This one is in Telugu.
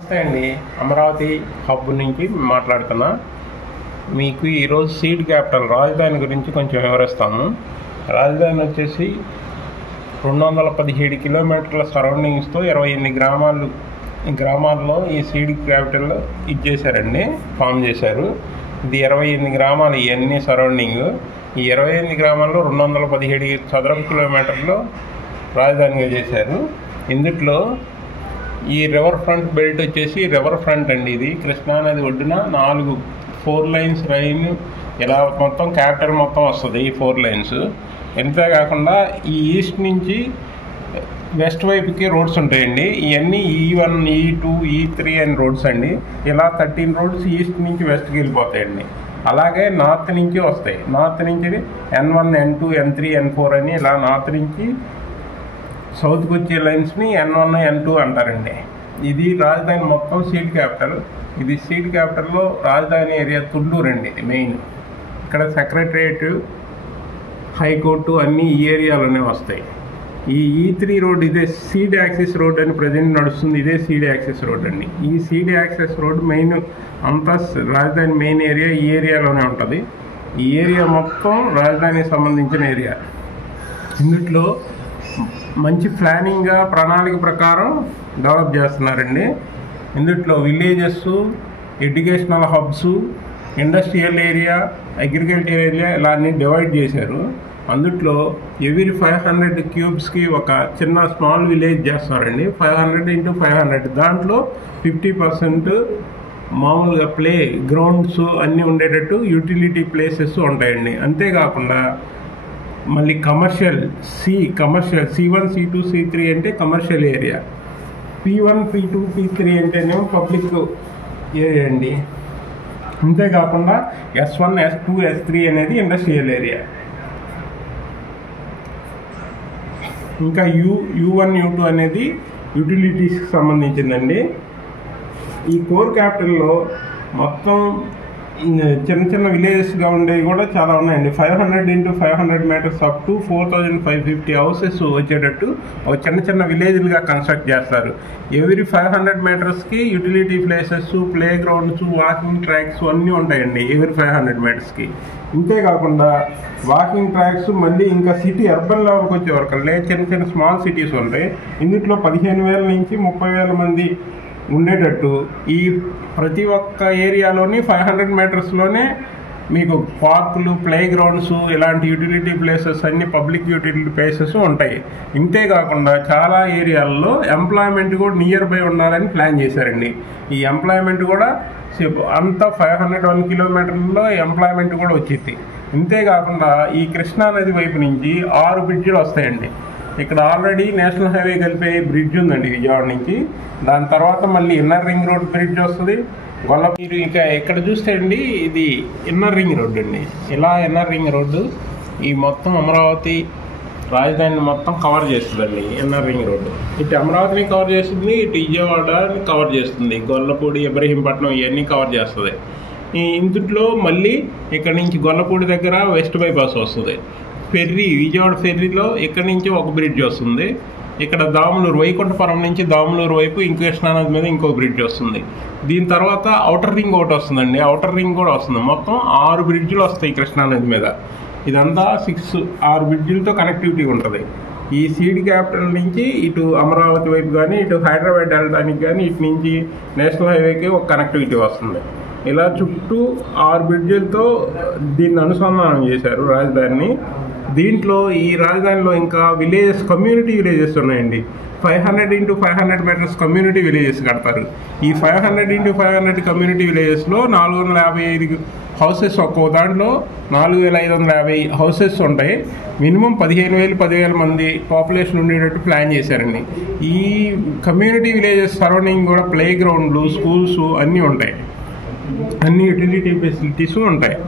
నమస్తే అండి, అమరావతి హబ్ నుంచి మాట్లాడుతున్నా. మీకు ఈరోజు సీడ్ క్యాపిటల్ రాజధాని గురించి కొంచెం వివరిస్తాము. రాజధాని వచ్చేసి 217 కిలోమీటర్ల సరౌండింగ్స్తో 28 గ్రామాల్లో ఈ సీడ్ క్యాపిటల్ ఇచ్చేసారండి, ఫామ్ చేశారు. ఇది 28 గ్రామాలు ఇవన్నీ సరౌండింగ్. ఈ 28 గ్రామాల్లో 217 చదరపు కిలోమీటర్లు రాజధానిగా చేశారు. ఇందులో ఈ రివర్ ఫ్రంట్ బెల్ట్ వచ్చేసి రివర్ ఫ్రంట్ అండి. ఇది కృష్ణానది ఒడ్డున 4 లైన్స్ రైన్ ఇలా మొత్తం క్యాపిటల్ మొత్తం వస్తుంది ఈ 4 లైన్స్. ఇంతేకాకుండా ఈ ఈస్ట్ నుంచి వెస్ట్ వైపుకి రోడ్స్ ఉంటాయండి. ఇవన్నీ E1, E2, E3 అని రోడ్స్ అండి. ఇలా 13 రోడ్స్ ఈస్ట్ నుంచి వెస్ట్కి వెళ్ళిపోతాయండి. అలాగే నార్త్ నుంచి వస్తాయి. నార్త్ నుంచి N1, N2, N3, N4 అని ఇలా నార్త్ నుంచి సౌత్కి వచ్చే లైన్స్ని N1, N2 అంటారండి. ఇది రాజధాని మొత్తం సీడ్ క్యాపిటల్. ఇది సీడ్ క్యాపిటల్లో రాజధాని ఏరియా తుళ్ళూరు అండి. ఇది మెయిన్. ఇక్కడ సెక్రటరియట్, హైకోర్టు అన్నీ ఈ ఏరియాలోనే వస్తాయి. ఈ E3 రోడ్ ఇదే సీడ్ యాక్సెస్ రోడ్ అని ప్రజెంట్ నడుస్తుంది. ఇదే సీడ్ యాక్సెస్ రోడ్ అండి. ఈ సీడ్ యాక్సెస్ రోడ్ మెయిన్ అంతా రాజధాని మెయిన్ ఏరియా ఈ ఏరియాలోనే ఉంటుంది. ఈ ఏరియా మొత్తం రాజధానికి సంబంధించిన ఏరియా. ఇందులో మంచి ప్లానింగ్గా ప్రణాళిక ప్రకారం డెవలప్ చేస్తున్నారండి. ఇందులో villages, educational hubs, industrial area, agriculture area ఇలా అన్నీ డివైడ్ చేశారు. అందులో ఎవ్రీ 500 క్యూబ్స్కి ఒక చిన్న స్మాల్ విలేజ్ చేస్తారండి. 500 × 500 దాంట్లో 50% మామూలుగా ప్లే గ్రౌండ్స్ అన్నీ ఉండేటట్టు యూటిలిటీ ప్లేసెస్ ఉంటాయండి. అంతేకాకుండా మళ్ళీ కమర్షియల్ C1, C2, C3 అంటే commercial area, P1, P2, P3 అంటేనేమో పబ్లిక్ ఏరియా అండి. అంతేకాకుండా S1, S2, S3 అనేది ఇండస్ట్రియల్ ఏరియా. ఇంకా U1, U2 అనేది యూటిలిటీస్కి సంబంధించిందండి. ఈ కోర్ క్యాపిటల్లో మొత్తం చిన్న చిన్న విలేజెస్గా ఉండేవి కూడా చాలా ఉన్నాయండి. 500 × 500 మీటర్స్ అప్ టు 4550 హౌసెస్ వచ్చేటట్టు ఒక చిన్న విలేజ్లుగా కన్స్ట్రక్ట్ చేస్తారు. ఎవ్రీ 500 మీటర్స్కి utility places, play grounds, walking tracks అన్నీ ఉంటాయండి ఎవ్రీ 500 మీటర్స్కి. ఇంతేకాకుండా వాకింగ్ ట్రాక్స్ మళ్ళీ ఇంకా సిటీ అర్బన్ లెవెల్కి వచ్చే వరకు చిన్న స్మాల్ సిటీస్ ఉంటాయి. ఇందులో 15,000 నుంచి 30,000 మంది ఉండేటట్టు ఈ ప్రతి ఒక్క ఏరియాలోని 500 మీటర్స్లోనే మీకు పార్కులు, ప్లే గ్రౌండ్స్, ఇలాంటి యూటిలిటీ ప్లేసెస్ అన్ని పబ్లిక్ యూటిలిటీ ప్లేసెస్ ఉంటాయి. ఇంతేకాకుండా చాలా ఏరియాల్లో ఎంప్లాయ్మెంట్ కూడా నియర్ బై ఉండాలని ప్లాన్ చేశారండి. ఈ ఎంప్లాయ్మెంట్ కూడా అంతా 501 కిలోమీటర్లలో ఎంప్లాయ్మెంట్ కూడా వచ్చింది. ఇంతేకాకుండా ఈ కృష్ణానది వైపు నుంచి 6 బ్రిడ్జిలు వస్తాయండి. ఇక్కడ ఆల్రెడీ నేషనల్ హైవే కలిపే బ్రిడ్జ్ ఉందండి విజయవాడ నుంచి. దాని తర్వాత మళ్ళీ ఇన్నర్ రింగ్ రోడ్ బ్రిడ్జ్ వస్తుంది. మీరు ఇక ఇక్కడ చూస్తే అండి ఇది ఇన్నర్ రింగ్ రోడ్ అండి. ఇలా ఇన్నర్ రింగ్ రోడ్డు ఈ మొత్తం అమరావతి రాజధానిని మొత్తం కవర్ చేస్తుందండి. ఇన్నర్ రింగ్ రోడ్డు ఇటు అమరావతిని కవర్ చేస్తుంది, ఇటు విజయవాడని కవర్ చేస్తుంది, గొల్లపూడి, ఇబ్రహీంపట్నం ఇవన్నీ కవర్ చేస్తుంది. ఈ ఇందులో మళ్ళీ ఇక్కడ నుంచి గొల్లపూడి దగ్గర వెస్ట్ బైపాస్ వస్తుంది. విజయవాడ ఫెర్రీలో ఇక్కడి నుంచి ఒక బ్రిడ్జ్ వస్తుంది. ఇక్కడ దాములూరు, వైకుంఠపురం నుంచి దాములూరు వైపు ఇంకో కృష్ణానది మీద ఇంకో బ్రిడ్జ్ వస్తుంది. దీని తర్వాత ఔటర్ రింగ్ ఒకటి వస్తుందండి. ఔటర్ రింగ్ కూడా వస్తుంది. మొత్తం 6 బ్రిడ్జ్లు వస్తాయి కృష్ణానది మీద. ఇదంతా 6 బ్రిడ్జిలతో కనెక్టివిటీ ఉంటుంది. ఈ సీడ్ క్యాపిటల్ నుంచి ఇటు అమరావతి వైపు కానీ, ఇటు హైదరాబాద్ వెళ్ళడానికి కానీ, ఇటు నుంచి నేషనల్ హైవేకి ఒక కనెక్టివిటీ వస్తుంది. ఇలా చుట్టూ 6 బ్రిడ్జిలతో దీన్ని అనుసంధానం చేశారు రాజధానిని. దీంట్లో ఈ రాజధానిలో ఇంకా విలేజెస్, కమ్యూనిటీ విలేజెస్ ఉన్నాయండి. 500 × 500 మీటర్స్ కమ్యూనిటీ విలేజెస్ కడతారు. ఈ 500 × 500 కమ్యూనిటీ విలేజెస్లో 455 హౌసెస్, ఒక్కో దాంట్లో 4,550 హౌసెస్ ఉంటాయి. మినిమం 15,000 మంది పాపులేషన్ ఉండేటట్టు ప్లాన్ చేశారండి. ఈ కమ్యూనిటీ విలేజెస్ సరౌండింగ్ కూడా ప్లే గ్రౌండ్లు, స్కూల్స్ అన్నీ ఉంటాయి. అన్ని యూటిలిటీ ఫెసిలిటీస్ ఉంటాయి.